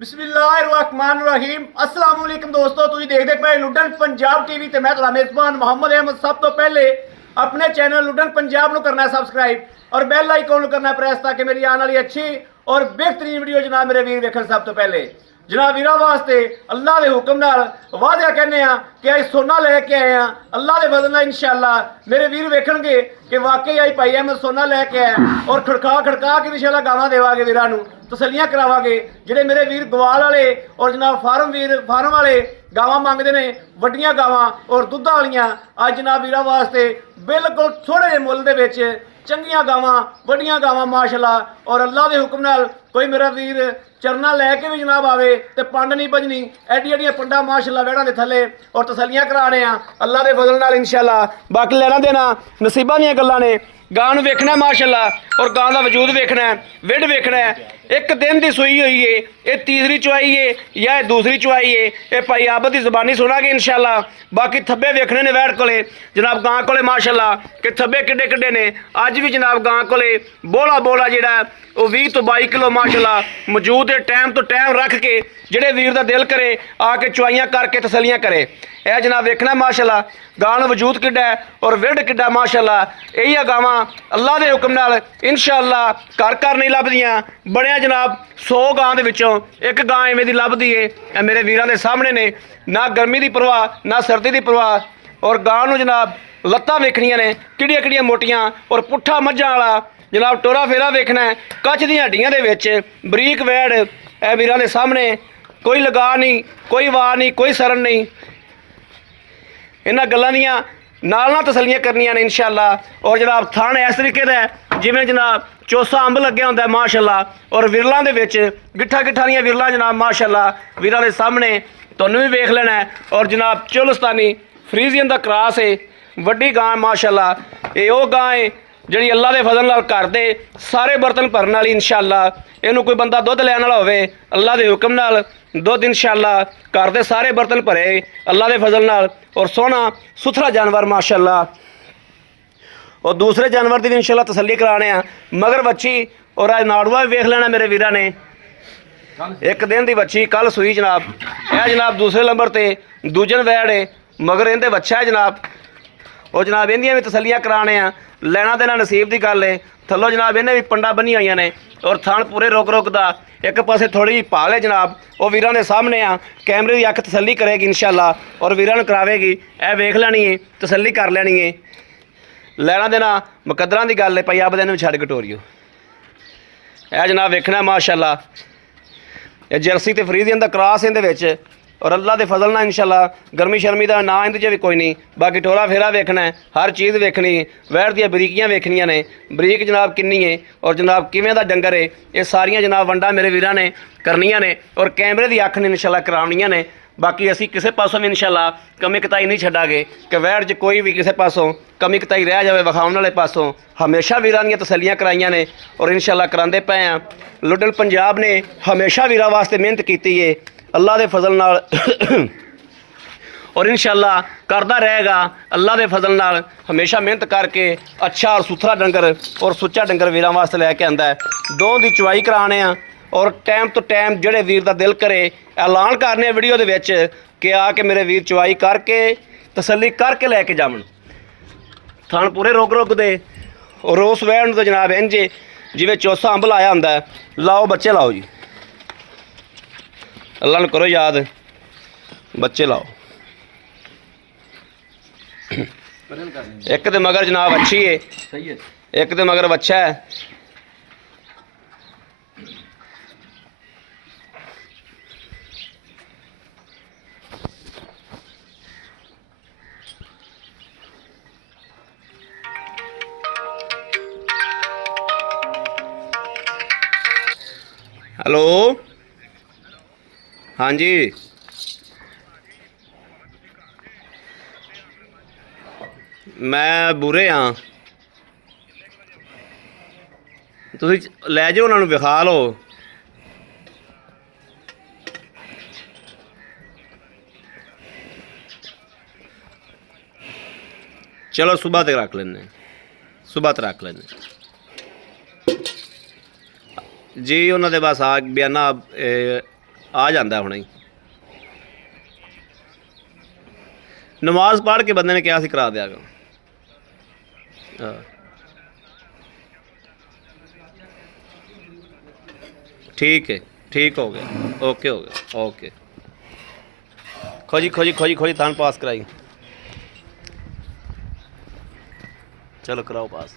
बिस्मिल्लाहिर्रहमानिर्रहीम अस्सलाम वालेकुम दोस्तों, तुम देखते पे लुडन पंजाब टीवी ते मैं मेजबान मोहम्मद अहमद। सब तो पहले अपने चैनल लुडन पंजाब करना है सब्सक्राइब और बेल आइकॉन करना है प्रेस, ताकि मेरी आने वाली अच्छी और बेहतरीन वीडियो जनाब मेरे वीर देखन। सब तो पहले जनाब वीर वास्ते अल्लाह के हुक्म नाल वादा कहने कि अज सोना लैके आए हैं। अल्लाह के फजल नाल इंशाअल्लाह मेरे वीर वेखणगे कि वाकई आई भाई अहमद सोना लैके आया और खड़का खड़का के इंशाअल्लाह गावां देवांगे, वीरां नूं तसलियां करावांगे। जिहड़े मेरे वीर गवाल वाले और जनाब फार्म वाले गावां मंगदे ने, वड्डियां गावां और दुद्ध वालियां, अज जनाब वीरां वास्ते बिल्कुल थोड़े जे मुੱਲ दे विच चंगियां गावां वड्डियां गावां माशाअल्लाह। और अल्लाह के हुक्म नाल कोई मेरा वीर चरना लैके भी जनाब आवे तो पंड नहीं बजनी, एडी एडियां पंडा माशाअल्लाह वेड़ा दे थले और तसलियां कराने अल्लाह के फजल नाल इंशाअल्लाह। बाकी लेना देना नसीबां दीयां गल्लां ने। गां नूं वेखना माशाअल्लाह और गां दा वजूद वेखना है, विड वेखना है। एक दिन की सूई हुई है, ये तीसरी चुआई है या दूसरी चुआई है, ये भाई आबद की जबानी सुनागे इंशाअल्लाह। बाकी थब्बे वेखने ने वैड़ कोले जनाब, गां कोले माशाअल्लाह कि थब्बे किड्डे किड्डे ने। अज भी जनाब गां कोले बोला बोला जिहड़ा वो 20 तो 22 किलो माशाअल्लाह मौजूद है। टाइम तो टाइम रख के जिहड़े वीर दा दिल करे आके चुआइयां करके तसलियां करे। यह जनाब वेखना माशाअल्लाह गां नूं वजूद किड्डा है और विड किड्डा माशाअल्लाह। यही गावां अल्लाह के हुक्म नाल इंशाअल्लाह घर घर नहीं लभदियां, बड़िया जनाब 100 गां दे विचों एक गां इवें दी लभदी है। मेरे वीरां दे सामने ने, ना गर्मी की परवाह ना सर्दी की परवाह। और गां नूं जनाब लत्तां वेखणियां ने किड्डियां किड्डियां मोटियां और पुट्ठा मझां वाला जनाब टोरा फेरा वेखना है। कच्च दी हड्डियां दे विच बरीक वैड़ ए वीरां दे सामने, कोई लगा नहीं, कोई वाह नहीं, कोई सरन नहीं। इन्हां गल्लां दियां नाल तसलियां करनियां ने इंशाअल्लाह। और जनाब थान इस तरीके दा जिवें जनाब चोसा अंब लग्या हुंदा माशाअल्लाह। और विरलां दे विच गिट्ठा गिट्ठा दियां विरलां जनाब माशाअल्लाह वीरां दे सामने तुहानूं भी वेख लेना है। और जनाब चुलस्तानी फ्रीजियन दा क्रॉस है, वड्डी गां माशाअल्लाह। ये वो गां है जिहड़ी अल्लाह के फजल नाल घर दे सारे बर्तन भरन वाली इंशाअल्लाह। इनू कोई बंदा दुध लैन वाला होवे अल्लाह के हुक्म नाल दुध इंशाअल्लाह घर दे सारे बर्तन भरे अल्लाह के फजल नाल। और सोहना सुथरा जानवर माशाअल्लाह। और दूसरे जानवर की भी इंशाअल्लाह तसल्ली कराने मगर बच्ची। और अज नाड़ूआ भी वेख लेना मेरे वीरां ने, एक दिन की बच्ची कल सूई जनाब। यह जनाब दूसरे नंबर पर दूजन वैड़ है, मगर इहदे बच्चा है जनाब। और जनाब इहदियां भी तसल्लियां कराने लेना देना नसीब की गल है। थल्लों जनाब इन्हें भी पंडा बनी हुई ने और थान पूरे रुक रुकदा एक पासे थोड़ी भाल है जनाब। वो वीरां दे सामने कैमरे की अख तसल्ली करेगी इंशाअल्लाह और वीरां नूं करावेगी। ए वेख लैनी है, तसल्ली कर लैनी है। लेना देना मुकद्दरां दी गल है। भाई आप इन्हूं छड्ड कटोरियो ए जनाब वेखना माशाअल्लाह। ये जर्सी ते फ्रीजियन दा क्रॉस इहदे विच और अल्लाह के फजल नाल इंशाअल्लाह गर्मी शर्मी का ना इहदे च भी कोई नहीं। बाकी टोरा फेरा वेखना है, हर चीज़ वेखनी, वैड़ दियां बरीकियां वेखनियां ने, बरीक जनाब किन्नी है और जनाब किवें दा डंगर है। ये सारियां जनाब वंडा मेरे वीरां ने करनियां ने और कैमरे की अख ने इंशाअल्लाह कराउणियां ने। बाकी असी किसी पासों भी इंशाअल्लाह कमी कताई नहीं छड्डांगे कि वैड़ च कोई भी किसी पासों कमी कताई रह जाए। विखाउण वाले पासों हमेशा वीरां दीयां तसल्लियां कराइयां ने और इंशाअल्लाह करांदे पे हैं। लुडन पंजाब ने हमेशा वीरां वास्ते मेहनत की है अल्लाह के फजल नाल और इंशाअल्लाह करता रहेगा अल्लाह के फजल नाल। हमेशा मेहनत करके अच्छा और सुथरा डंगर और सुच्चा डंगर वीरां वास्ते लैके आंदा है। दो की चुआई कराने और टाइम तो टाइम जोड़े वीर का दिल करे ऐलान करने वीडियो के विच कि आके मेरे वीर चुआई करके तसल्ली करके लैके जावन। थान पूरे रुक रुक दे और उस वैड़ तो जनाब इंज जिवें चौसा अंब लाया हुंदा है। लाओ बच्चे लाओ जी, अल्लाह ने करो याद, बच्चे लाओ। एक तो मगर जनाब अच्छी है, एक तो मगर बच्चा है। हेलो हाँ जी, मैं बुरे हाँ, तुसीं लै जाओ उन्होंने विखा लो। चलो सुबह तक रख लेने, सुबह तक रख लेने जी। उन्होंने बस आ बयाना आ जाता हुणे ही। नमाज पढ़ के बंदे ने क्या सी करा दिया। ठीक है, ठीक हो गया, ओके हो गया, ओके। खोजी खोजी खोजी खोजी तान पास कराई। चलो कराओ पास।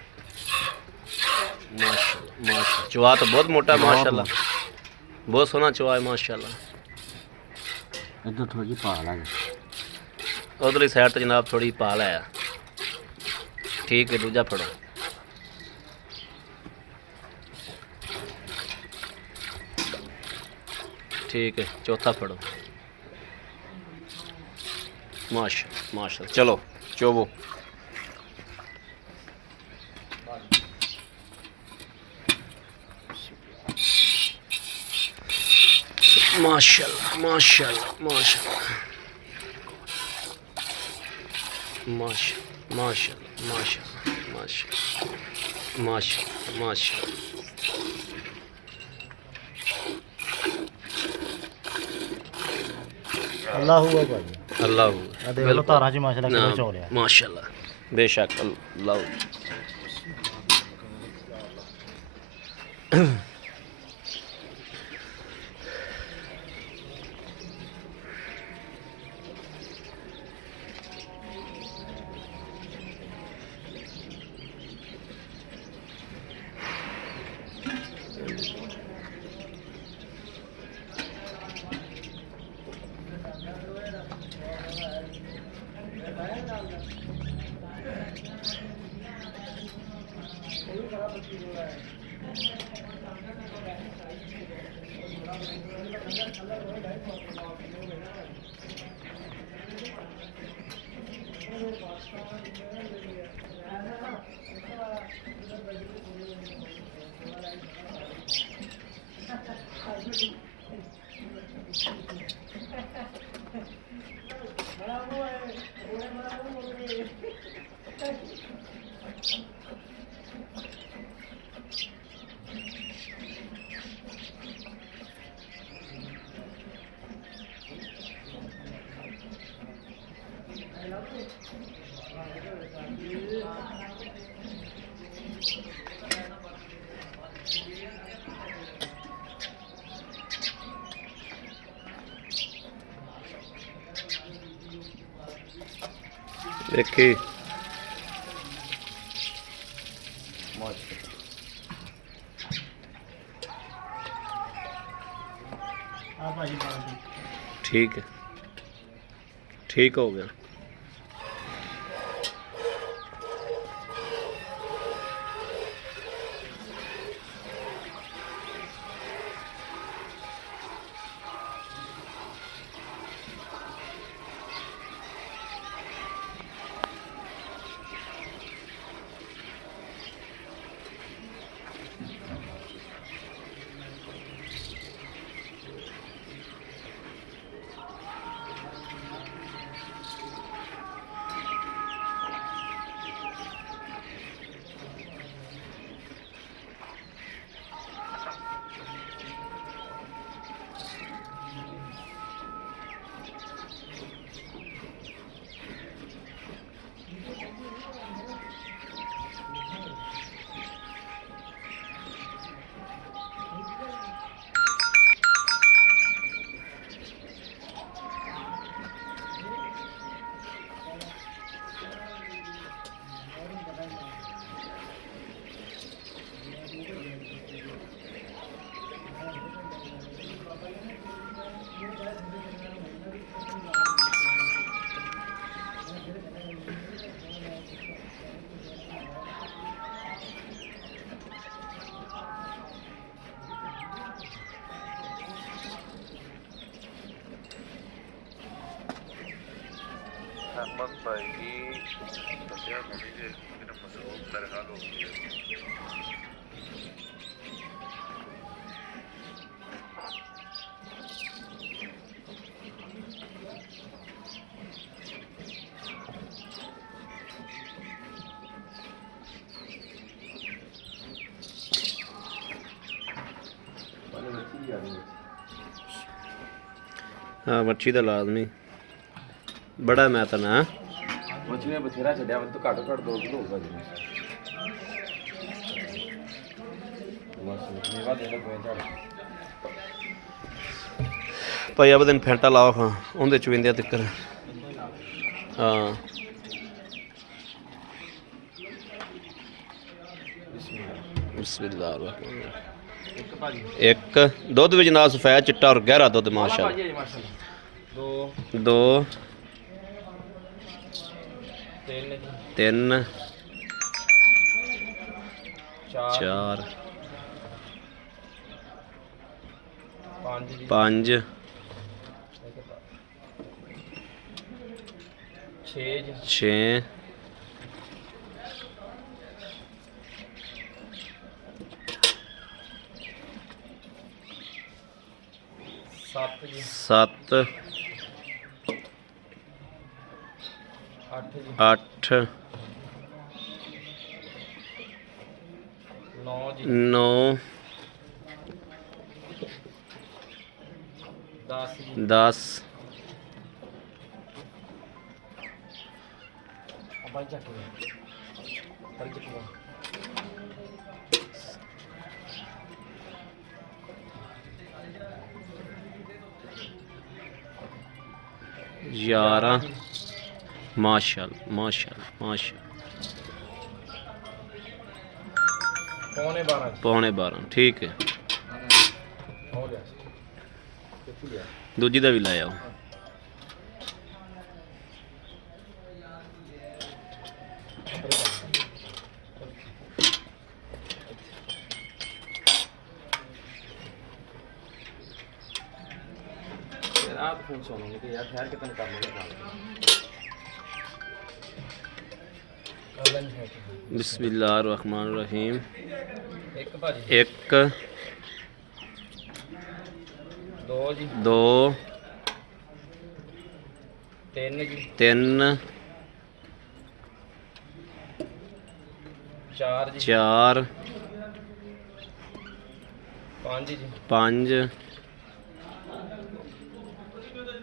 माशाल्लाह माशाल्लाह, चुहा तो बहुत मोटा है माशाल्लाह, बहुत सोहना चुहा है माशाल्लाह। इधर थोड़ी पाल है, उधरली साइड तो जनाब थोड़ी पाल है। ठीक है, दूजा फड़ो। ठीक है, चौथा फड़ो। माशाल्लाह माशाल्लाह, चलो चोवो। माशाल्लाह माशाल्लाह माशाल्लाह माशाल्लाह माशाल्लाह माशाल्लाह माशाल्लाह माशाल्लाह। अल्लाह हुआ भाई, अल्लाह देख लो तारा जी माशाल्लाह कितना चौ लिया माशाल्लाह, बेशक अल्लाह। देखी ठीक है, ठीक हो गया। अहमद भाई की तबियत होनी चाहिए, लेकिन मसरूफ बहरहाल होती है। ਹਾਂ ਮੱਛੀ ਦਾ ਲਾਜ਼ਮੀ ਬੜਾ ਮੈਂ ਤਾਂ ਨਾ ਮੱਛੀ ਨੇ ਬਥੇਰਾ ਛੱਡਿਆ ਮੈਨੂੰ ਤਾਂ ਘੱਟ 2 ਕਿਲੋ ਹੋਊਗਾ ਜੀ ਬਸ ਮੇਵਾ ਦੇ ਦੋ ਝੜ ਭਾਈ ਆਪ ਦਿਨ ਫੈਂਟਾ ਲਾਓ ਹਾਂ ਉਹਦੇ ਚ ਵਿੰਦਿਆ ਤਿੱਕਰ ਹਾਂ ਬਿਸਮਿਲ੍ਲਾਹ ਇੱਕ ਭਾਜੀ ਇੱਕ ਦੁੱਧ ਵਿੱਚ ਨਾਲ ਸਫੈਦ ਚਿੱਟਾ ਔਰ ਗਹਿਰਾ ਦੁੱਧ ਮਾਸ਼ਾਅੱਲਾ ਭਾਜੀ ਮਾਸ਼ਾਅੱਲਾ 2 ਦੋ 3 ਤਿੰਨ 4 ਚਾਰ 5 ਪੰਜ 6 ਛੇ 7 ਸੱਤ 8 ਅੱਠ 9 ਨੌ 10 ਦਸ ਆਪਾਂ ਚੱਕ ਲਿਆ ਪਰ ਚੱਕ ਲਿਆ 11 ਮਾਸ਼ਾਅੱਲਾ ਮਾਸ਼ਾਅੱਲਾ ਮਾਸ਼ਾਅੱਲਾ ਪੌਣੇ 12 ਪੌਣੇ 12 ਠੀਕ ਹੈ ਹੋ ਗਿਆ ਕਿੱਥੇ ਗਿਆ ਦੂਜੀ ਦਾ ਵੀ ਲੈ ਆਓ ਰਾਤ ਫੋਨ ਸੁਣੋਗੇ ਕਿ ਯਾਰ ਠਹਿਰ ਕੇ ਤੈਨੂੰ ਕੰਮ ਨਹੀਂ ਕਰਨਾ ਬਿਸਮਿਲ੍ਲਾਹਿਰ ਰਹਿਮਾਨਿਰ ਰਹੀਮ ਇੱਕ ਭਾਜੀ ਇੱਕ 2 ਜੀ ਦੋ 3 ਜੀ ਤਿੰਨ 4 ਜੀ ਚਾਰ 5 ਜੀ ਪੰਜ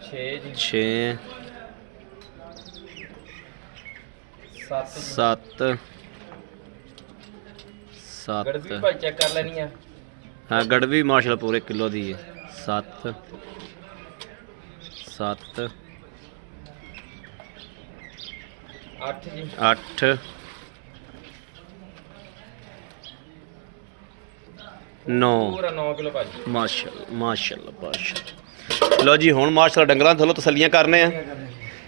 6 ਜੀ ਛੇ 7 ਜੀ ਸੱਤ ਗੜਵੀ ਸੱਤ ਭਾਈ ਚੈੱਕ ਕਰ ਲੈਣੀ ਆ ਹਾਂ ਗੜਵੀ ਮਾਸ਼ਾਅੱਲਾ ਪੂਰੇ ਕਿਲੋ ਦੀ ਹੈ 7 7 8 ਜੀ 8 9 ਪੂਰਾ 9 ਕਿਲੋ ਭਾਜੀ ਮਾਸ਼ਾਅੱਲਾ ਮਾਸ਼ਾਅੱਲਾ ਮਾਸ਼ਾਅੱਲਾ ਲੋ ਜੀ ਹੁਣ ਮਾਸ਼ਾਅੱਲਾ ਡੰਗਰਾਂ ਥੱਲੋਂ ਤਸੱਲੀਆਂ ਕਰਨੇ ਆ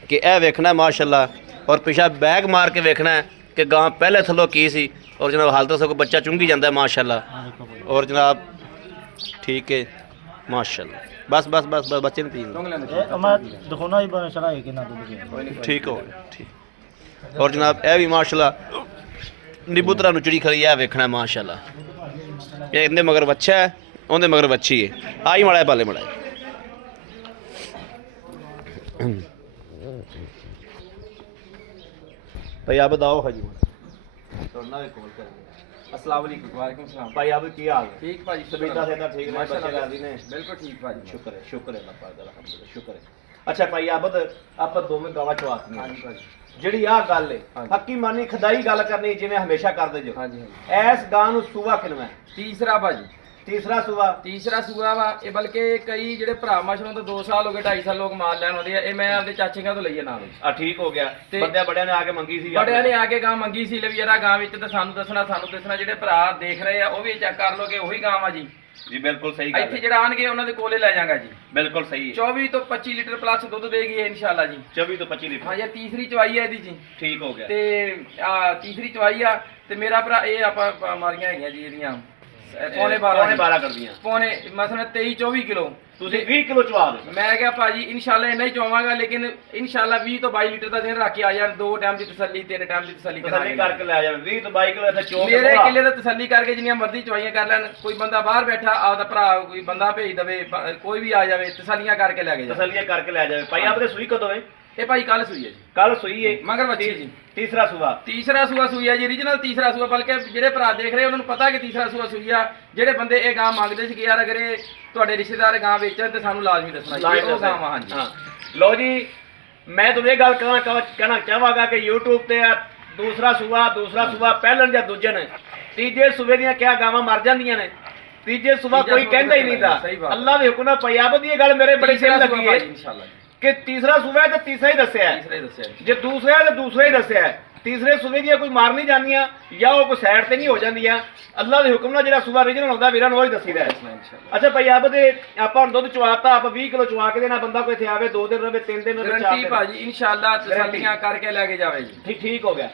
ਕਿ ਇਹ ਵੇਖਣਾ ਮਾਸ਼ਾਅੱਲਾ ਔਰ ਪਿਛਾ ਬੈਗ ਮਾਰ ਕੇ ਵੇਖਣਾ ਹੈ ਕਿ ਗਾਂ ਪਹਿਲੇ ਥੱਲੋਂ ਕੀ ਸੀ ਔਰ ਜਨਾਬ ਹਾਲ ਤਾਂ ਸਗੋਂ ਬੱਚਾ ਚੁੰਗੀ ਜਾਂਦਾ ਹੈ ਮਾਸ਼ਾਅੱਲਾ ਔਰ ਜਨਾਬ ਠੀਕ ਹੈ ਮਾਸ਼ਾਅੱਲਾ ਬਸ ਬਸ ਬਸ ਬਸ ਬੱਚੇ ਨੂੰ ਪੀਣ ਦਿਓ। ਮੈਂ ਦਿਖਾਉਣਾ ਹੀ ਚੜਾਏ ਕਿੰਨਾ ਦੁੱਧ ਗਿਆ ਠੀਕ ਹੋ ਗਿਆ ਠੀਕ ਔਰ ਜਨਾਬ ਇਹ ਵੀ ਮਾਸ਼ਾਅੱਲਾ ਨਿਬੂਤਰਾ ਨੂੰ ਚੜੀ ਖਰੀ ਹੈ ਵੇਖਣਾ ਮਾਸ਼ਾਅੱਲਾ ਇਹ ਇਹਦੇ ਮਗਰ ਬੱਚਾ ਹੈ ਉਹਦੇ ਮਗਰ ਬੱਚੀ ਹੈ ਆਈ ਮੜਾ ਪਾਲੇ ਮੜਾ ਭਾਈ ਆਪ ਬਤਾਓ ਹਾਜੀ ਤੁਹਾਡਾ ਵੀ ਕਾਲ ਕਰ अस्सलाम वालेकुम वालेकुम सलाम ਭਾਈ ਆਪ ਕੀ ਹਾਲ ਹੈ ठीक भाजी ਤਬੀਅਤਾਂ ਸਿਹਤਾਂ ਠੀਕ ਨੇ ਬੱਚੇ ਰਾਜ਼ੀ ਨੇ बिल्कुल ठीक भाजी ਸ਼ੁਕਰ ਹੈ ਅੱਲਾਹ ਪਾਕ ਦਾ ਅਲਹਮਦੁਲਿਲਾ ਸ਼ੁਕਰ ਹੈ ਅੱਛਾ ਭਾਈ ਆਬਦ ਆਪਾਂ ਦੋਵੇਂ ਗਾਵਾਂ ਚਵਾਤੀਆਂ हाँ जी भाजी ਜਿਹੜੀ ਆਹ ਗੱਲ ਹੈ ਹਾਂਜੀ। ਹੱਕੀ ਮਾਨੀ ਖਦਾਈ ਗੱਲ ਕਰਨੀ ਜਿਵੇਂ ਹਮੇਸ਼ਾ ਕਰਦੇ ਜੋ हाँ जी हाँ जी ਐਸ ਗਾਂ ਨੂੰ ਸੂਆ ਕਿਨਵਾ तीसरा भाजी ਤੀਸਰਾ ਸੂਆ ਤੀਸਰਾ ਸੂਆ ਵਾ ਇਹ ਬਲਕਿ ਕਈ ਜਿਹੜੇ ਭਰਾ ਮਾਸ਼ਰੋਂ ਤੋਂ 2 ਸਾਲ ਹੋ ਗਏ 2.5 ਸਾਲ ਲੋਕ ਮਾਲ ਲੈਣ ਆਉਂਦੇ ਆ ਇਹ ਮੈਂ ਆਪਦੇ ਚਾਚਿਆਂ ਤੋਂ ਲਈਏ ਨਾਲ ਆ ਠੀਕ ਹੋ ਗਿਆ ਤੇ- ਬੰਦਿਆਂ ਬੜਿਆਂ ਨੇ ਆ ਕੇ ਮੰਗੀ ਸੀ ਬੜਿਆਂ ਨੇ ਆ ਕੇ ਗਾਂ ਮੰਗੀ ਸੀ ਲੈ ਵੀ ਯਾਰਾ ਗਾਂ ਵਿੱਚ ਤਾਂ ਸਾਨੂੰ ਦੱਸਣਾ ਜਿਹੜੇ ਭਰਾ ਦੇਖ ਰਹੇ ਆ ਉਹ ਵੀ ਚੈੱਕ ਕਰ ਲਓ ਕਿ ਉਹੀ ਗਾਂ ਵਾ ਜੀ ਜੀ ਬਿਲਕੁਲ ਸਹੀ ਗੱਲ ਇੱਥੇ ਹੈ ਜਿਹੜਾ ਆਣਗੇ ਉਹਨਾਂ ਦੇ ਕੋਲੇ ਲੈ ਜਾਵਾਂਗਾ ਜੀ ਬਿਲਕੁਲ ਸਹੀ ਹੈ 24 ਤੋਂ 25 ਲੀਟਰ ਪਲੱਸ ਦੁੱਧ ਦੇਗੀ ਇਹ ਇਨਸ਼ਾਅੱਲਾ ਜੀ 24 ਤੋਂ 25 ਲੀਟਰ ਹਾਂ ਇਹ ਤੀਸਰੀ ਚਵਾਈ ਹੈ ਇਹਦੀ ਜੀ ਠੀਕ ਹੋ ਗਿਆ ਤੇ ਆ ਤੀਸਰੀ ਚਵਾਈ ਆ ਤੇ ਮੇਰਾ ਭਰਾ ਇਹ ਆਪਾਂ ਮਾਰੀਆਂ ਹੈਗੀਆਂ ਜੀ ਇਹਦੀਆਂ ਪੌਣੇ 12 ਕਰਦੀਆਂ ਪੌਣੇ ਮਸਲਾ 23 24 ਕਿਲੋ ਤੁਸੀਂ 20 ਕਿਲੋ ਚਵਾ ਦਿਓ ਮੈਂ ਕਿਹਾ ਭਾਜੀ ਇਨਸ਼ਾਅੱਲਾ ਇੰਨਾ ਹੀ ਚਵਾਵਾਂਗਾ ਲੇਕਿਨ ਇਨਸ਼ਾਅੱਲਾ 20 ਤੋਂ 22 ਲੀਟਰ ਦਾ ਦਿਨ ਰੱਖ ਕੇ ਆ ਜਾਣ 2 ਟਾਈਮ ਦੀ ਤਸੱਲੀ 3 ਟਾਈਮ ਦੀ ਤਸੱਲੀ ਤਸੱਲੀ ਕਰਕੇ ਲੈ ਜਾਵੇ 20 ਤੋਂ 22 ਕਿਲੋ ਇੱਥੇ ਚੋਕ ਮੇਰੇ ਕਿੱਲੇ ਦਾ ਤਸੱਲੀ ਕਰਕੇ ਜਿੰਨੀਆਂ ਮਰਜ਼ੀ ਚਵਾਈਆਂ ਕਰ ਲੈਣ ਕੋਈ ਬੰਦਾ ਬਾਹਰ ਬੈਠਾ ਆਪਦਾ ਭਰਾ ਕੋਈ ਬੰਦਾ ਭੇਜ ਦਵੇ ਕੋਈ ਵੀ ਆ ਜਾਵੇ ਤਸੱਲੀਆਂ ਕਰਕੇ ਲੈ ਕੇ ਜਾ ਤਸੱਲੀਆਂ ਕਰਕੇ ਲੈ ਜਾਵੇ ਭਾਈ ਆਪਦੇ ਸੂਈ ਕਦੋਂ ਹੈ ਇਹ ਭਾਈ ਕੱਲ ਸੂਈ ਹੈ ਜੀ, ਕੱਲ ਸੂਈ ਏ, ਮਗਰ ਬੱਚੀ ਜੀ। ਤੀਸਰਾ ਸੂਆ। ਤੀਸਰਾ ਸੂਆ ਸੂਈ ਹੈ ਜੀ, ਓਰੀਜਨਲ ਤੀਸਰਾ ਸੂਆ। ਬਲਕਿ ਜਿਹੜੇ ਭਰਾ ਦੇਖ ਰਹੇ ਉਹਨਾਂ ਨੂੰ ਪਤਾ ਕਿ ਤੀਸਰਾ ਸੂਆ ਸੂਈ ਆ। ਜਿਹੜੇ ਬੰਦੇ ਇਹ ਗਾਂ ਮੰਗਦੇ ਸੀ ਕਿ ਯਾਰ ਅਗਰ ਇਹ ਤੁਹਾਡੇ ਰਿਸ਼ਤੇਦਾਰ ਗਾਂ ਵੇਚਣ ਤੇ ਸਾਨੂੰ ਲਾਜ਼ਮੀ ਦੱਸਣਾ ਜੀ, ਉਹ ਗਾਂ ਵਾ। ਹਾਂਜੀ ਹਾਂ ਲਓ ਜੀ, ਮੈਂ ਤੁਹਾਨੂੰ ਇਹ ਗੱਲ ਕਹਿਣਾ ਚਾਹਾਂਗਾ ਕਿ YouTube ਤੇ ਦੂਸਰਾ ਸੂਆ ਪਹਿਲਣ ਜਾਂ ਦੂਜਣ, ਤੀਜੇ ਸੂਬੇ ਦੀਆਂ ਕਿਆ ਗਾਵਾਂ ਮਰ ਜਾਂਦੀਆਂ ਨੇ, ਤੀਜੇ ਸੂਬਾ ਕੋਈ ਕਹਿੰਦਾ ਹੀ ਨਹੀਂ ਦਾ। ਅੱਲਾਹ ਦੇ ਹੁਕਮ ਨਾਲ ਪੰਜਾਬ ਦੀ ਇਹ ਗੱਲ ਮੇਰੇ ਬੜੀ ਸਿਰ ਲੱਗੀ ਹੈ ਇਨਸ਼ਾਅੱਲਾ ਕਿ ਤੀਸਰਾ ਸੂਬਾ ਹੈ ਤੇ ਤੀਸਰਾ ਹੀ ਦੱਸਿਆ ਹੈ, ਤੀਸਰਾ ਹੀ ਦੱਸਿਆ ਜੀ। ਜੇ ਦੂਸਰਾ ਹੈ ਤੇ ਦੂਸਰਾ ਹੀ ਦੱਸਿਆ ਹੈ। ਤੀਸਰੇ ਸੂਬੇ ਦੀਆਂ ਕੋਈ ਮਾਰ ਨਹੀਂ ਜਾਂਦੀਆਂ ਜਾਂ ਉਹ ਕੋਈ ਸਾਈਡ ਤੇ ਨਹੀਂ ਹੋ ਜਾਂਦੀਆਂ। ਅੱਲਾਹ ਦੇ ਹੁਕਮ ਨਾਲ ਜਿਹੜਾ ਸੂਬਾ ਰੀਜਨਲ ਹੁੰਦਾ ਵੀਰਾਂ ਨੂੰ ਉਹ ਹੀ ਦੱਸੀਦਾ ਹੈ। ਇਨਸ਼ਾਅੱਲਾ ਅੱਛਾ ਭਾਈ ਆਪ ਦੇ ਆਪਾਂ ਹੁਣ ਦੁੱਧ ਚਵਾਤਾ, ਆਪਾਂ 20 ਕਿਲੋ ਚਵਾ ਕੇ ਦੇਣਾ, ਬੰਦਾ ਕੋਈ ਇੱਥੇ ਆਵੇ 2 ਦਿਨ ਰਵੇ 3 ਦਿਨ ਰਵੇ 4 ਗਰੰਟੀ ਦਿਨ, ਭਾਜੀ ਇਨਸ਼ਾਅੱਲਾ ਤਸੱਲੀਆਂ ਕਰਕੇ ਲੈ ਕੇ ਜਾਵੇ ਜੀ। ਠੀਕ ਹੋ ਗਿਆ।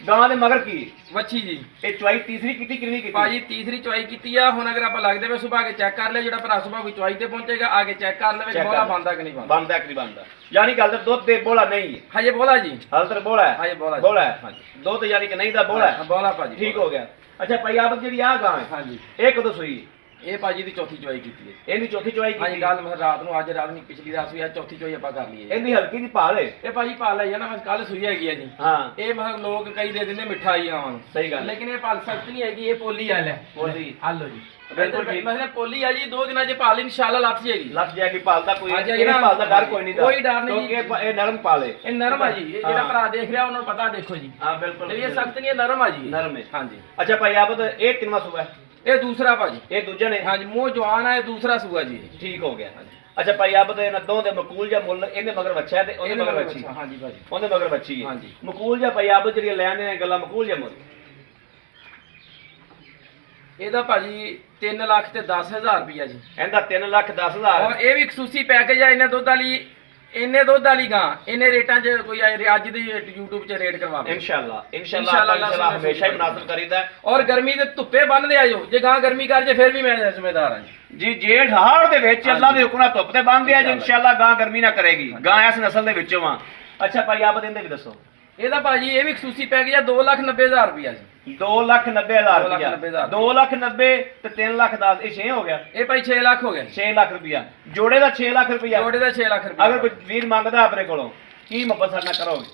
ਗਾਂ ਦੇ ਮਗਰ ਕੀ ਵੱਛੀ ਜੀ ਇਹ ਚਵਾਈ ਤੀਸਰੀ ਕੀਤੀ ਕਿੰਨੀ ਕੀਤੀ ਭਾਜੀ ਤੀਸਰੀ ਚੁਆਈ ਕੀਤੀ ਆ। ਹੁਣ ਅਗਰ ਆਪਾਂ ਲੱਗਦੇ ਵੇ ਸੁਬਾ ਕੇ ਚੈੱਕ ਕਰ ਲਿਆ, ਜਿਹੜਾ ਭਰਾ ਸੁਬਾ ਕੋਈ ਚੁਆਈ ਤੇ ਪਹੁੰਚੇਗਾ ਆ ਕੇ ਚੈੱਕ ਕਰ ਲਵੇ Check ਬੋਲਾ ਕਰ। ਬੰਦਾ ਕਿ ਨਹੀਂ ਬੰਦਾ। ਬੰਦਾ ਕਿ ਨਹੀਂ ਬੰਦਾ, ਯਾਨੀ ਗੱਲ ਤਾਂ ਦੁੱਧ ਦੇ ਬੋਲਾ ਨਹੀਂ ਹੈ, ਹਜੇ ਬੋਲਾ ਜੀ, ਹਾਲ ਤੱਕ ਬੋਲਾ ਹੈ, ਹਜੇ ਬੋਲਾ ਜੀ। ਬੋਲਾ ਹੈ ਹਾਂਜੀ ਦੁੱਧ ਯਾਨੀ ਕਿ ਨਹੀਂ ਦਾ ਬੋਲਾ ਹੈ। ਬੋਲਾ ਭਾਜੀ ਠੀਕ ਹੋ ਗਿਆ। ਅੱਛਾ ਭਾਈ ਆਪ ਜਿਹੜੀ ਆ ਗਾਂ ਹੈ ਹਾਂਜੀ ਇਹ ਕਦੋਂ ਸੂਈ? ਇਹ ਭਾਜੀ ਦੀ ਚੌਥੀ ਚੁਆਈ ਕੀਤੀ ਹੈ। ਇਹਦੀ ਚੌਥੀ ਚਵਾਈ ਹਾਂਜੀ ਕੀਤੀ, ਕੱਲ ਮੈਂ ਰਾਤ ਨੂੰ, ਅੱਜ ਰਾਤ ਨਹੀਂ ਪਿਛਲੀ ਰਾਤ ਸੂਈ, ਅੱਜ ਚੌਥੀ ਚੁਆਈ ਆਪਾਂ ਕਰ ਲਈਏ। ਇਹਦੀ ਹਲਕੀ ਦੀ ਭਾਲ ਹੈ। ਇਹ ਭਾਜੀ ਪਾਲ ਲਈ ਆ ਨਾ, ਮੈਂ ਕੱਲ ਸੂਈ ਹੈਗੀ ਆ ਜੀ। ਹਾਂ ਇਹ ਮਤਲਬ ਲੋਕ ਕਈ ਦੇ ਦਿੰਦੇ ਮਿਠਾਈ ਆਵਾਂ ਨੂੰ, ਸਹੀ ਗੱਲ ਹੈ। ਲੇਕਿਨ ਇਹ ਪਾਲ ਸਖਤ ਨਹੀਂ ਹੈਗੀ, ਇਹ ਪੋਲੀ ਆ ਲੈ ਪੋਲੀ। ਹਲੋ ਜੀ ਬਿਲਕੁਲ ਠੀਕ। ਮਤਲਬ ਪੋਲੀ ਆ ਜੀ, 2 ਦਿਨਾਂ ਚ ਪਾਲ ਇਨਸ਼ਾਅੱਲਾ ਲੱਗ ਜਾਏਗੀ। ਲੱਗ ਜਾ ਕੇ ਭਾਲ ਦਾ ਕੋਈ ਹਾਂਜੀ, ਇਹ ਨਾ, ਭਾਲ ਦਾ ਡਰ ਕੋਈ ਨਹੀਂ ਦਾ, ਕੋਈ ਡਰ ਨਹੀਂ ਜੀ। ਕਿਉਂਕਿ ਇਹ ਨਰਮ ਪਾਲੇ। ਇਹ ਨਰਮ ਆ ਜੀ, ਇਹ ਜਿਹੜਾ ਹਾਂ। ਭਰਾ ਦੇਖ ਰਿਹਾ ਉਹਨਾਂ ਨੂੰ ਪਤਾ, ਦੇਖੋ ਜੀ ਹਾਂ ਬਿਲਕੁਲ ਇਹ ਸਖਤ ਨਹੀਂ, ਇਹ ਨਰਮ ਆ ਜੀ। ਨਰਮ ਹੈ। ਹਾਂਜੀ ਅੱਛਾ ਭਾਈ ਆਪ ਇਹ ਕਿੰਨਾ ਸੂਆ ਹੈ? ਇਹ ਦੂਸਰਾ ਭਾਜੀ। ਇਹ ਦੂਜਾ ਨੇ। ਹਾਂਜੀ ਮੂੰਹ ਜਵਾਨ ਆ, ਇਹ ਦੂਸਰਾ ਸੂਆ ਜੀ। ਠੀਕ ਹੋ ਗਿਆ। ਅੱਛਾ ਭਾਈ ਆਪ ਦੇ ਇਹਨਾਂ ਦੋ ਦੇ ਮਕੂਲ ਜਾਂ ਮੁੱਲ, ਇਹਦੇ ਮਗਰ ਬੱਚਾ ਹੈ ਤੇ ਉਹਦੇ ਮਗਰ ਬੱਚੀ। ਹਾਂਜੀ ਭਾਜੀ ਉਹਦੇ ਮਗਰ ਬੱਚੀ ਹੈ। ਹਾਂਜੀ। ਮਕੂਲ ਜਾਂ ਭਾਈ ਆਪ ਜਿਹੜੀਆਂ ਲੈਣ ਨੇ ਗੱਲਾਂ ਮਕੂਲ ਜਾਂ ਮੁੱਲ? ਇਹਦਾ ਭਾਜੀ 3 ਲੱਖ ਤੇ 10,000 ਰੁਪਇਆ ਜੀ। ਇਹਦਾ 3,10,000। ਔਰ ਇਹ ਵੀ ਖਸੂਸੀ ਪੈਕੇਜ ਆ। ਇਹਨੇ ਦੁੱਧ ਵਾਲੀ ਗਾਂ ਇਹਨੇ ਰੇਟਾਂ 'ਚ ਕੋਈ ਅੱਜ ਦੀ YouTube 'ਚ ਰੇਟ ਕਰਵਾਵੇ ਇਨਸ਼ਾਅੱਲਾ ਇਨਸ਼ਾਅੱਲਾ ਹਮੇਸ਼ਾ ਹੀ ਮੁਨਾਸਿਬ ਕਰੀਦਾ ਹੈ। ਔਰ ਗਰਮੀ ਦੇ ਧੁੱਪੇ ਬੰਨਦੇ ਆਇਓ, ਜੇ ਗਾਂ ਗਰਮੀ ਕਰ ਜੇ ਫਿਰ ਵੀ ਮੈਂ ਜ਼ਿੰਮੇਦਾਰ ਹਾਂ ਜੀ। ਜੀ ਜੇਠ ਹਾੜ ਦੇ ਵਿੱਚ ਅੱਲਾਹ ਦੇ ਹੁਕਮ ਨਾਲ ਧੁੱਪ ਤੇ ਬੰਨਦੇ ਆ ਜੀ, ਇਨਸ਼ਾਅੱਲਾ ਗਾਂ ਗਰਮੀ ਨਾ ਕਰੇਗੀ। ਗਾਂ ਇਸ ਨਸਲ ਦੇ ਵਿੱਚੋਂ ਆ। ਅੱਛਾ ਭਾਈ ਆਪ ਦਿੰਦੇ ਵੀ ਦੱਸੋ। ਇਹਦਾ ਭਾਜੀ ਇਹ ਵੀ ਖਸੂਸੀ ਪੈਕੇਜ ਆ, 2,90,000 ਰੁਪਇਆ ਜੀ। 2,90,000 ਰੁਪਇਆ। 2,90,000 2,90,000 ਤੇ 3,10,000 ਇਹ 6 ਹੋ ਗਿਆ। ਇਹ ਭਾਈ 6 ਲੱਖ ਹੋ ਗਿਆ। 6 ਲੱਖ ਰੁਪਇਆ ਜੋੜੇ ਦਾ 6 ਲੱਖ ਰੁਪਇਆ। ਜੋੜੇ ਦਾ 6 ਲੱਖ ਰੁਪਇਆ। ਅਗਰ ਕੋਈ ਵੀਰ ਮੰਗਦਾ ਆਪਣੇ ਕੋਲੋਂ ਕੀ ਮੁਹੱਬਤ ਸਾਡੇ ਨਾਲ ਕਰੋਗੇ?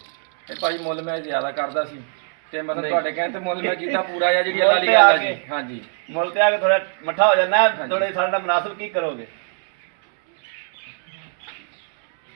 ਇਹ ਭਾਜੀ ਮੁੱਲ ਮੈਂ ਜ਼ਿਆਦਾ ਕਰਦਾ ਸੀ ਤੇ ਮਤਲਬ ਨਹੀਂ। ਤੁਹਾਡੇ ਕਹਿੰਦੇ ਮੁੱਲ ਮੈਂ ਕੀਤਾ ਪੂਰਾ ਆ, ਜਿਹੜੀ ਅੱਲਾ ਮੁੱਲ ਦੀ ਤੇ ਗੱਲ ਆ ਆ ਕੇ। ਜੀ। ਹਾਂਜੀ ਮੁੱਲ ਤੇ ਆ ਕੇ ਥੋੜਾ ਮੱਠਾ ਹੋ ਜਾਂਦਾ ਹਾਂਜੀ। ਥੋੜੇ ਸਾਡੇ ਨਾਲ ਮੁਨਾਸਿਬ ਕੀ ਕਰੋਗੇ?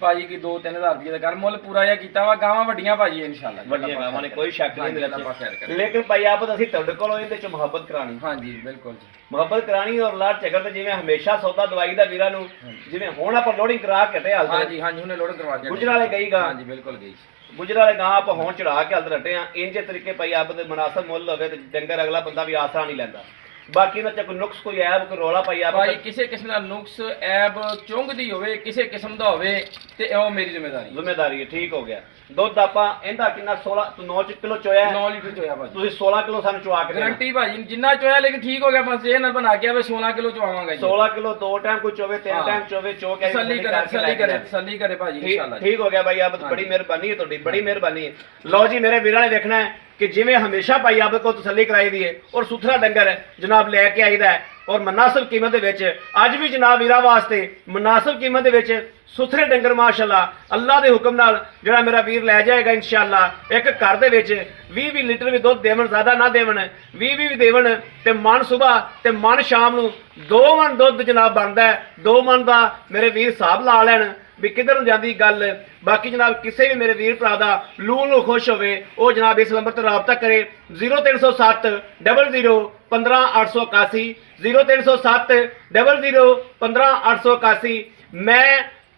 ਭਾਜੀ ਕੀ 2-3,000 ਰੁਪਏ ਦਾ ਕਰ ਮੁੱਲ ਪੂਰਾ ਆ ਕੀਤਾ ਵਾ। ਗਾਵਾਂ ਵੱਡੀਆਂ ਭਾਜੀ ਇਨਸ਼ਾਅੱਲਾ ਵੱਡੀਆਂ ਗਾਵਾਂ ਨੇ, ਕੋਈ ਸ਼ੱਕ ਨਹੀਂ ਹਾਂਜੀ, ਆਪਾਂ ਖੈਰ ਕਰਾਂਗੇ। ਲੇਕਿਨ ਭਾਈ ਆਪ ਅਸੀਂ ਤੁਹਾਡੇ ਕੋਲੋਂ ਇਹਦੇ ਚ ਮੁਹੱਬਤ ਕਰਾਣੀ, ਹਾਂਜੀ ਬਿਲਕੁਲ ਜੀ। ਮੁਹੱਬਤ ਕਰਾਣੀ ਔਰ ਲਾੜ ਝਗੜ ਤੇ ਜਿਵੇਂ ਹਮੇਸ਼ਾ ਸੌਦਾ ਦਵਾਈ ਦਾ ਵੀਰਾਂ ਨੂੰ, ਜਿਵੇਂ ਹੁਣ ਆਪਾਂ ਲੋਡਿੰਗ ਕਰਾ ਕੇ ਹਟੇ ਹਾਲ ਹਾਂਜੀ ਹਾਂਜੀ ਉਹਨੇ ਲੋਡ ਕਰਵਾ ਕੇ ਗੁਜਰਾਂ ਵਾਲੇ ਗਈ ਗਾਂ। ਹਾਂਜੀ ਬਿਲਕੁਲ ਗਈ। ਗੁਜਰਾਂ ਵਾਲੇ ਗਾਂ ਆਪਾਂ ਹੁਣ ਚੜਾ ਕੇ ਹਲਦ ਰਟੇ ਆ। ਇੰਜੇ ਤਰੀਕੇ ਭਾਈ ਆਪ ਦੇ ਮੁਨਾਸਬ ਮੁੱਲ ਹੋਵੇ ਤੇ ਡੰਗਰ ਅਗਲਾ ਬੰਦਾ ਵੀ ਆਸਰਾ ਨਹੀਂ ਲੈਂਦਾ। ਬਾਕੀ ਇਹਨਾਂ ਚ ਕੋਈ ਨੁਕਸ ਕੋਈ ਐਬ ਕੋਈ ਰੋਲਾ ਭਾਈ ਆਪ ਭਾਈ ਕਿਸੇ ਕਿਸਮ ਦਾ ਨੁਕਸ ਐਬ ਚੁੰਗਦੀ ਹੋਵੇ, ਕਿਸੇ ਕਿਸਮ ਦਾ ਹੋਵੇ ਤੇ ਉਹ ਮੇਰੀ ਜ਼ਿੰਮੇਵਾਰੀ ਹੈ। ਠੀਕ ਹੋ ਗਿਆ। ਦੁੱਧ ਆਪਾਂ ਇਹਦਾ ਕਿੰਨਾ 16 ਤੋਂ 9 ਕਿਲੋ ਚੋਇਆ ਹੈ। 9 ਲੀਟਰ ਚੋਇਆ ਭਾਜੀ। ਤੁਸੀਂ 16 ਕਿਲੋ ਸਾਨੂੰ ਚਵਾ ਕੇ ਦੇਣਾ। ਗਰੰਟੀ ਭਾਜੀ ਜਿੰਨਾ ਚੋਇਆ, ਲੇਕਿਨ ਠੀਕ ਹੋ ਗਿਆ ਬਸ ਇਹ ਨਾਲ ਬਣਾ ਕੇ ਆਵੇ 16 ਕਿਲੋ ਚਵਾਵਾਂਗਾ ਜੀ। 16 ਕਿਲੋ 2 ਟਾਈਮ ਕੋਈ ਚੋਵੇ 3 ਹਾਂ। ਟਾਈਮ ਚੋਵੇ ਚੋ ਕੇ ਤਸੱਲੀ ਕਰੇ ਭਾਜੀ ਇਨਸ਼ਾਅੱਲਾ। ਠੀਕ ਹੋ ਗਿਆ ਭਾਈ ਆਪ ਬੜੀ ਮਿਹਰਬਾਨੀ ਹੈ ਤੁਹਾਡੀ, ਬੜੀ ਮਿਹਰਬਾਨੀ ਹੈ। ਲਓ ਜੀ ਮੇਰੇ ਵੀਰਾਂ ਨੇ ਵੇਖਣਾ ਹੈ ਕਿ ਜਿਵੇਂ ਹਮੇਸ਼ਾ ਭਾਈ ਆਪ ਕੋਲ ਤਸੱਲੀ ਕਰਾਈ ਦੀ ਹੈ ਔਰ ਸੁਥਰਾ ਡੰਗਰ ਹੈ ਜਨਾਬ ਲੈ ਕੇ ਆਈਦਾ ਹੈ ਔਰ ਮੁਨਾਸਿਬ ਕੀਮਤ ਦੇ ਵਿੱਚ। ਅੱਜ ਵੀ ਜਨਾਬ ਵੀਰਾਂ ਵਾਸਤੇ ਮੁਨਾਸਿਬ ਕੀਮਤ ਦੇ ਵਿੱਚ ਸੁਥਰੇ ਡੰਗਰ ਮਾਸ਼ਾਅੱਲਾ ਅੱਲਾਹ ਦੇ ਹੁਕਮ ਨਾਲ ਜਿਹੜਾ ਮੇਰਾ ਵੀਰ ਲੈ ਜਾਏਗਾ ਇਨਸ਼ਾਅੱਲਾ। ਇੱਕ ਘਰ ਦੇ ਵਿੱਚ 20 ਲੀਟਰ ਵੀ ਦੁੱਧ ਦੇਵਣ, ਜ਼ਿਆਦਾ ਨਾ ਦੇਵਣ, 20 ਵੀ ਦੇਵਣ ਤੇ ਮਨ ਸੁਬਾ ਤੇ ਮਨ ਸ਼ਾਮ ਨੂੰ 2 ਮਣ ਦੁੱਧ ਜਨਾਬ ਬਣਦਾ ਹੈ। 2 ਮਣ ਦਾ ਮੇਰੇ ਵੀਰ ਹਿਸਾਬ ਲਾ ਲੈਣ ਵੀ ਕਿੱਧਰ ਨੂੰ ਜਾਂਦੀ ਗੱਲ। ਬਾਕੀ ਜਨਾਬ ਕਿਸੇ ਵੀ ਮੇਰੇ ਵੀਰ ਭਰਾ ਦਾ ਲੂਣ ਨੂੰ ਖੁਸ਼ ਹੋਵੇ ਉਹ ਜਨਾਬ ਇਸ ਨੰਬਰ ਤੇ ਰਾਬਤਾ ਕਰੇ 0307 00 15 881 0307 00 15 881। ਮੈਂ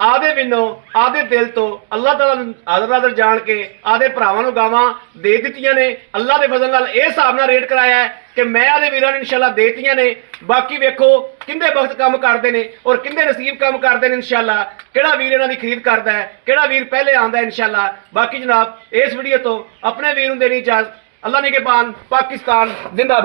ਆਦੇ ਵਿਨੋਂ ਆਦੇ ਦਿਲ ਤੋਂ ਅੱਲਾਹ ਤਾਲਾ ਨੂੰ ਆਦਰ ਜਾਣ ਕੇ ਆਦੇ ਭਰਾਵਾਂ ਨੂੰ ਗਾਵਾਂ ਦੇ ਦਿੱਤੀਆਂ ਨੇ। ਅੱਲਾਹ ਦੇ ਫਜ਼ਲ ਨਾਲ ਇਹ ਹਿਸਾਬ ਨਾਲ ਰੇਟ ਕਰਾਇਆ ਹੈ ਕਿ ਮੈਂ ਆਦੇ ਵੀਰਾਂ ਨੂੰ ਇਨਸ਼ਾਅੱਲਾ ਦੇਤੀਆਂ ਨੇ। ਬਾਕੀ ਵੇਖੋ ਕਿੰਦੇ ਵਕਤ ਕੰਮ ਕਰਦੇ ਨੇ ਔਰ ਕਿੰਦੇ ਨਸੀਬ ਕੰਮ ਕਰਦੇ ਨੇ ਇਨਸ਼ਾਅੱਲਾ। ਕਿਹੜਾ ਵੀਰ ਇਹਨਾਂ ਦੀ ਖਰੀਦ ਕਰਦਾ ਹੈ, ਕਿਹੜਾ ਵੀਰ ਪਹਿਲੇ ਆਉਂਦਾ ਹੈ ਇਨਸ਼ਾਅੱਲਾ। ਬਾਕੀ ਜਨਾਬ ਇਸ ਵੀਡੀਓ ਤੋਂ ਆਪਣੇ ਵੀਰ ਨੂੰ ਦੇਣੀ ਇਜਾਜ਼ਤ। ਅੱਲਾਹ ਨੇ ਕੇ ਬਾਨ ਪਾਕਿਸਤਾਨ ਜ਼ਿੰਦਾਬਾਦ।